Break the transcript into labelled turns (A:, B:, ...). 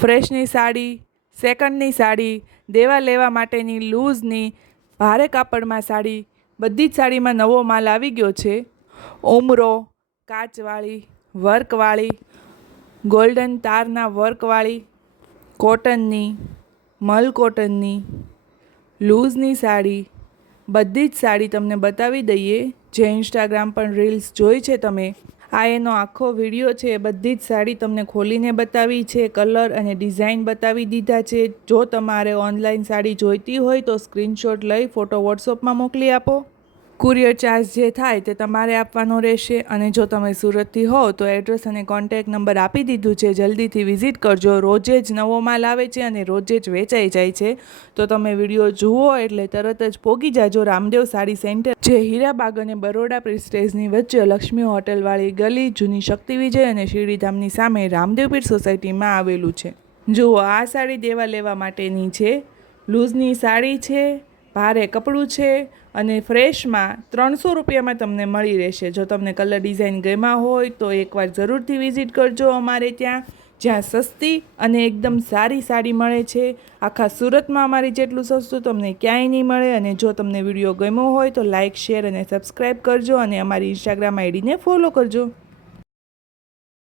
A: ફ્રેશની સાડી, સેકન્ડની સાડી, દેવા લેવા માટેની લૂઝની, ભારે કાપડમાં સાડી, બધી જ સાડીમાં નવો માલ આવી ગયો છે. ઉમરો, કાચવાળી, વર્કવાળી, ગોલ્ડન તારના વર્કવાળી, કોટનની, મલ કોટનની, લૂઝની સાડી, બધી જ સાડી તમને બતાવી દઈએ. જે ઇન્સ્ટાગ્રામ પર રીલ્સ જોઈ છે તમે આ એનો આખો વીડિયો છે, એ બધી જ સાડી તમને ખોલીને બતાવી છે, કલર અને ડિઝાઇન બતાવી દીધા છે. જો તમારે ઓનલાઈન સાડી જોઈતી હોય તો સ્ક્રીનશોટ લઈ ફોટો વોટ્સઅપમાં મોકલી આપો. કુરિયર ચાર્જ જે થાય તે તમારે આપવાનો રહેશે અને જો તમે સુરતથી હો તો એડ્રેસ અને કોન્ટેક નંબર આપી દીધું છે. જલ્દીથી વિઝિટ કરજો. રોજે જ નવો માલ આવે છે અને રોજે જ વેચાઈ જાય છે. તો તમે વીડિયો જુઓ એટલે તરત જ પોગી જાજો રામદેવ સાડી સેન્ટર. જે હીરાબાગ અને બરોડા પ્રિસ્ટેજની વચ્ચે લક્ષ્મી હોટલવાળી ગલી, જૂની શક્તિ વિજય અને શિરડીધામની સામે રામદેવપીર સોસાયટીમાં આવેલું છે. જુઓ, આ સાડી દેવા લેવા માટેની છે. લૂઝની સાડી છે. ભારે કપડું છે અને ફ્રેશમાં ત્રણસો રૂપિયામાં તમને મળી રહેશે. જો તમને કલર ડિઝાઇન ગમ્યા હોય તો એકવાર જરૂરથી વિઝિટ કરજો અમારે ત્યાં. જ્યાં સસ્તી અને એકદમ સારી સાડી મળે છે. આખા સુરતમાં અમારી જેટલું સસ્તું તમને ક્યાંય નહીં મળે અને જો તમને વીડિયો ગમ્યો હોય તો લાઇક શેર અને સબસ્ક્રાઈબ કરજો અને અમારી ઇન્સ્ટાગ્રામ આઈડીને ફોલો કરજો.